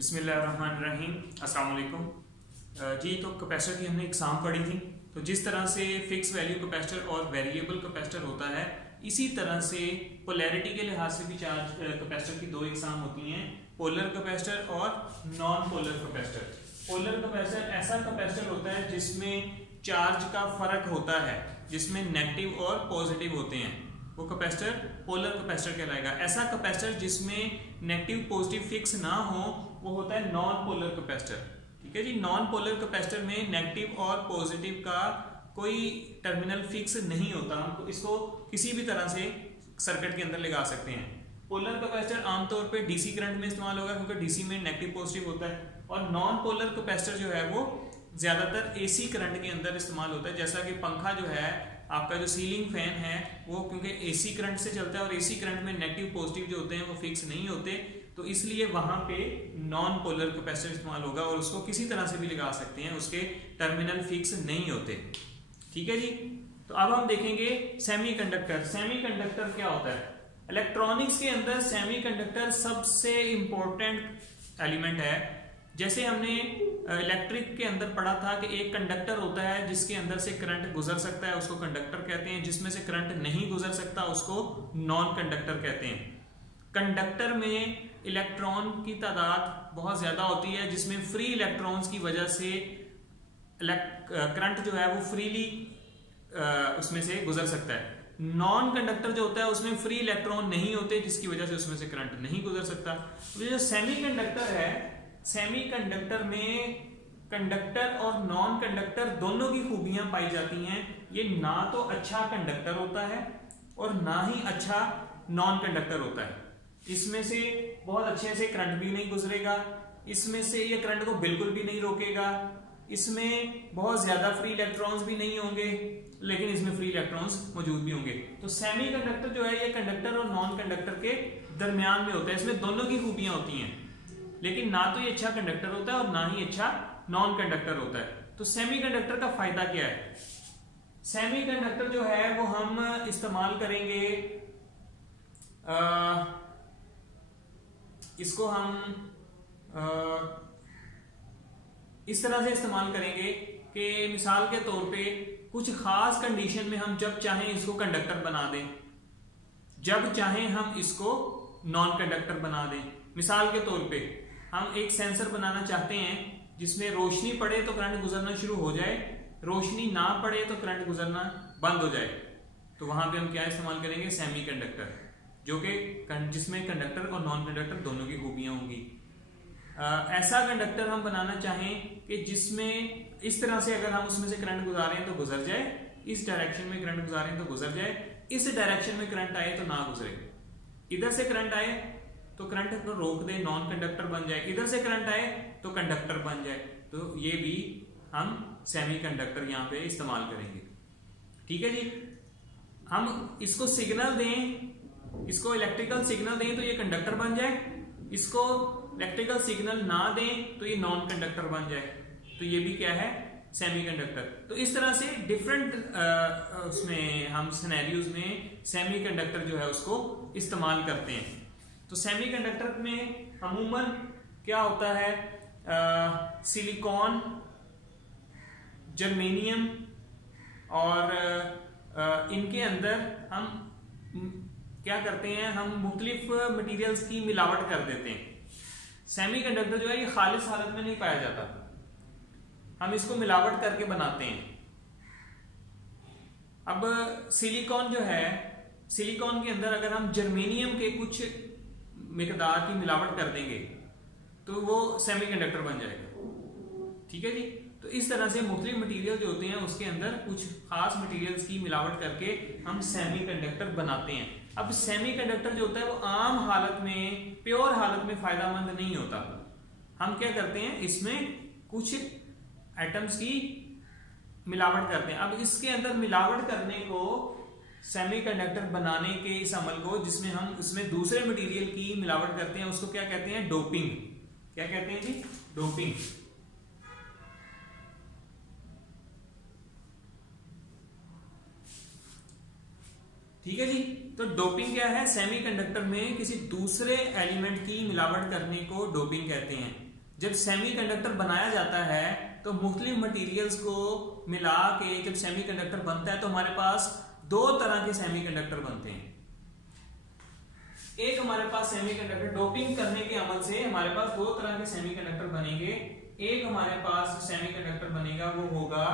बिस्मिल्लाहिर्रहमानिर्रहीम, अस्सलाम वालेकुम जी। तो कैपेसिटर की हमने एग्जाम पढ़ी थी। तो जिस तरह से फिक्स वैल्यू कैपेसिटर और वेरिएबल कैपेसिटर होता है, इसी तरह से पोलैरिटी के लिहाज से भी चार्ज कैपेसिटर की दो एग्जाम होती हैं, पोलर कैपेसिटर और non polar capacitor. Polar capacitor ऐसा कैपेसिटर होता है जिसमें चार्ज का फर्क होता है, जिसमें नेगेटिव और पॉजिटिव होते हैं, वो कैपेसिटर पोलर कैपेसिटर कहलाएगा। ऐसा कैपेसिटर जिसमें नेगेटिव पॉजिटिव फिक्स ना हो वो होता है नॉन पोलर कैपेसिटर। ठीक है जी। नॉन पोलर कैपेसिटर में नेगेटिव और पॉजिटिव का कोई टर्मिनल फिक्स नहीं होता, हम इसको किसी भी तरह से सर्किट के अंदर लगा सकते हैं। पोलर कैपेसिटर आमतौर पे डीसी करंट में इस्तेमाल होगा क्योंकि डीसी में नेगेटिव पॉजिटिव होता है, और नॉन पोलर कैपेसिटर जो है वो ज्यादातर एसी करंट के अंदर इस्तेमाल होता है। जैसा कि पंखा जो है आपका, जो सीलिंग फैन है, वो क्योंकि एसी करंट से चलता है और एसी करंट में नेगेटिव पॉजिटिव जो होते हैं वो फिक्स नहीं होते, तो इसलिए वहां पे नॉन पोलर कैपेसिटर इस्तेमाल होगा और उसको किसी तरह से भी लगा सकते हैं, उसके टर्मिनल फिक्स नहीं होते। ठीक है जी। तो अब हम देखेंगे सेमीकंडक्टर। सेमीकंडक्टर क्या होता है? इलेक्ट्रॉनिक्स के अंदर सेमीकंडक्टर सबसे इंपॉर्टेंट एलिमेंट है। जैसे हमने इलेक्ट्रिक के अंदर पढ़ा था कि एक कंडक्टर होता है जिसके अंदर से करंट गुजर सकता है, उसको कंडक्टर कहते हैं। जिसमें से करंट नहीं गुजर सकता उसको नॉन कंडक्टर कहते हैं। कंडक्टर में इलेक्ट्रॉन की तादाद बहुत ज्यादा होती है, जिसमें फ्री इलेक्ट्रॉन्स की वजह से करंट जो है वो फ्रीली उसमें से गुजर सकता है। नॉन कंडक्टर जो होता है उसमें फ्री इलेक्ट्रॉन नहीं होते, जिसकी वजह से उसमें से करंट नहीं गुजर सकता। तो जो सेमीकंडक्टर है, सेमीकंडक्टर में कंडक्टर और नॉन कंडक्टर दोनों की खूबियां पाई जाती हैं। ये ना तो अच्छा कंडक्टर होता है और ना ही अच्छा नॉन कंडक्टर होता है। इसमें से बहुत अच्छे से करंट भी नहीं गुजरेगा, इसमें से ये करंट को बिल्कुल भी नहीं रोकेगा, इसमें बहुत ज्यादा फ्री इलेक्ट्रॉन्स भी नहीं होंगे, लेकिन इसमें फ्री इलेक्ट्रॉन्स मौजूद भी होंगे। तो सेमीकंडक्टर जो है ये कंडक्टर और नॉन कंडक्टर के दरमियान में होता है। इसमें दोनों की खूबियां होती हैं, लेकिन ना तो ये अच्छा कंडक्टर होता है और ना ही अच्छा नॉन कंडक्टर होता है। तो सेमीकंडक्टर का फायदा क्या है? सेमीकंडक्टर जो है वो हम इस्तेमाल करेंगे, इसको हम इस तरह से इस्तेमाल करेंगे कि मिसाल के तौर पे कुछ खास कंडीशन में हम जब चाहें इसको कंडक्टर बना दें, जब चाहें हम इसको नॉन कंडक्टर बना दें। मिसाल के तौर पे हम एक सेंसर बनाना चाहते हैं जिसमें रोशनी पड़े तो करंट गुजरना शुरू हो जाए, रोशनी ना पड़े तो करंट गुजरना बंद हो जाए। तो वहां पे हम क्या इस्तेमाल करेंगे? सेमीकंडक्टर, जो कि जिसमें कंडक्टर और नॉन कंडक्टर दोनों की खूबियां होंगी। ऐसा कंडक्टर हम बनाना चाहें कि जिसमें इस तरह से अगर हम उसमें से करंट गुजारें तो गुजर जाए, इस डायरेक्शन में करंट गुजारें तो गुजर जाए, इस डायरेक्शन में करंट आए तो ना गुजरे। इधर से करंट आए तो करंट को रोक दे, नॉन कंडक्टर बन जाए, इधर से करंट आए तो कंडक्टर बन जाए। तो ये भी हम सेमीकंडक्टर यहाँ पे इस्तेमाल करेंगे। ठीक है जी। हम इसको सिग्नल दें, इसको इलेक्ट्रिकल सिग्नल दें तो ये कंडक्टर बन जाए, इसको इलेक्ट्रिकल सिग्नल ना दें तो ये नॉन कंडक्टर बन जाए। तो ये भी क्या है? सेमीकंडक्टर। तो इस तरह से डिफरेंट उसमें हम सिनेरियोज में सेमीकंडक्टर जो है उसको इस्तेमाल करते हैं। तो सेमीकंडक्टर में अमूमन क्या होता है? सिलिकॉन, जर्मेनियम और इनके अंदर हम क्या करते हैं? हम मुख्तलिफ मटेरियल्स की मिलावट कर देते हैं। सेमीकंडक्टर जो है ये खालिस हालत में नहीं पाया जाता, हम इसको मिलावट करके बनाते हैं। अब सिलिकॉन जो है, सिलिकॉन के अंदर अगर हम जर्मेनियम के कुछ मिकदार की मिलावट कर देंगे तो वो सेमीकंडक्टर बन जाएगा। ठीक है जी। तो इस तरह से मुख्तलिफ मटेरियल जो होते हैं उसके अंदर कुछ खास मटेरियल्स की मिलावट करके हम सेमीकंडक्टर बनाते हैं। अब सेमीकंडक्टर जो होता है वो आम हालत में, प्योर हालत में फायदेमंद नहीं होता। हम क्या करते हैं? इसमें कुछ एटम्स की मिलावट करते हैं। अब इसके अंदर मिलावट करने को, सेमीकंडक्टर बनाने के इस अमल को, जिसमें हम इसमें दूसरे मटेरियल की मिलावट करते हैं, उसको क्या कहते हैं? डोपिंग। क्या कहते हैं जी? डोपिंग। ठीक है जी। तो डोपिंग क्या है? सेमीकंडक्टर में किसी दूसरे एलिमेंट की मिलावट करने को डोपिंग कहते हैं। जब सेमीकंडक्टर बनाया जाता है तो मुख्तलिफ मटेरियल्स को मिला के जब सेमीकंडक्टर बनता है तो हमारे पास दो तरह के सेमीकंडक्टर बनते हैं। एक हमारे पास सेमीकंडक्टर डोपिंग करने के अमल से हमारे पास दो तरह के सेमीकंडक्टर बनेंगे। एक हमारे पास सेमीकंडक्टर बनेगा वो होगा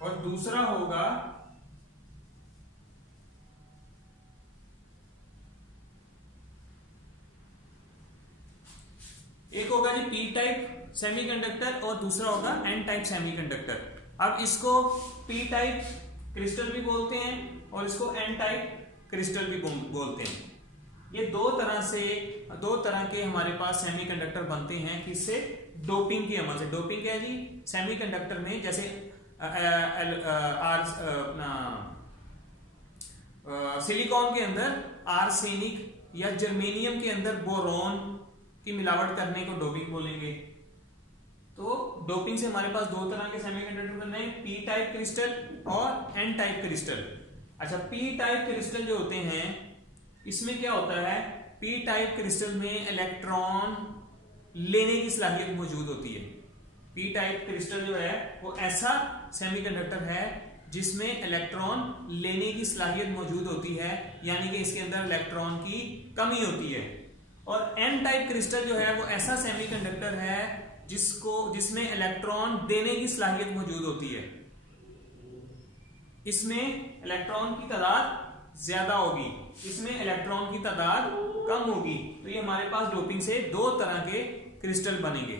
और दूसरा होगा एक होगा जी पी टाइप सेमीकंडक्टर और दूसरा होगा एन टाइप सेमीकंडक्टर। अब इसको पी टाइप क्रिस्टल भी बोलते हैं और इसको एन टाइप क्रिस्टल भी बोलते हैं। ये दो तरह के हमारे पास सेमीकंडक्टर बनते हैं किससे? डोपिंग के अमल से। डोपिंग क्या है जी? सेमीकंडक्टर में जैसे सिलिकॉन के अंदर आर्सेनिक या जर्मेनियम के अंदर बोरॉन की मिलावट करने को डोपिंग बोलेंगे। तो डोपिंग से हमारे पास दो तरह के सेमीकंडक्टर बने, पी टाइप क्रिस्टल और एन टाइप क्रिस्टल। अच्छा, पी टाइप क्रिस्टल जो होते हैं इसमें क्या होता है? पी टाइप क्रिस्टल में इलेक्ट्रॉन लेने की सलाहियत मौजूद होती है। पी टाइप क्रिस्टल जो है वो ऐसा सेमीकंडक्टर है जिसमें इलेक्ट्रॉन लेने की सलाहियत मौजूद होती है, यानी कि इसके अंदर इलेक्ट्रॉन की कमी होती है। और एन टाइप क्रिस्टल जो है वो ऐसा सेमीकंडक्टर है जिसमें इलेक्ट्रॉन देने की सलाहियत मौजूद होती है। इसमें इलेक्ट्रॉन की तादाद ज्यादा होगी, इसमें इलेक्ट्रॉन की तादाद कम होगी। तो ये हमारे पास डोपिंग से दो तरह के क्रिस्टल बनेंगे।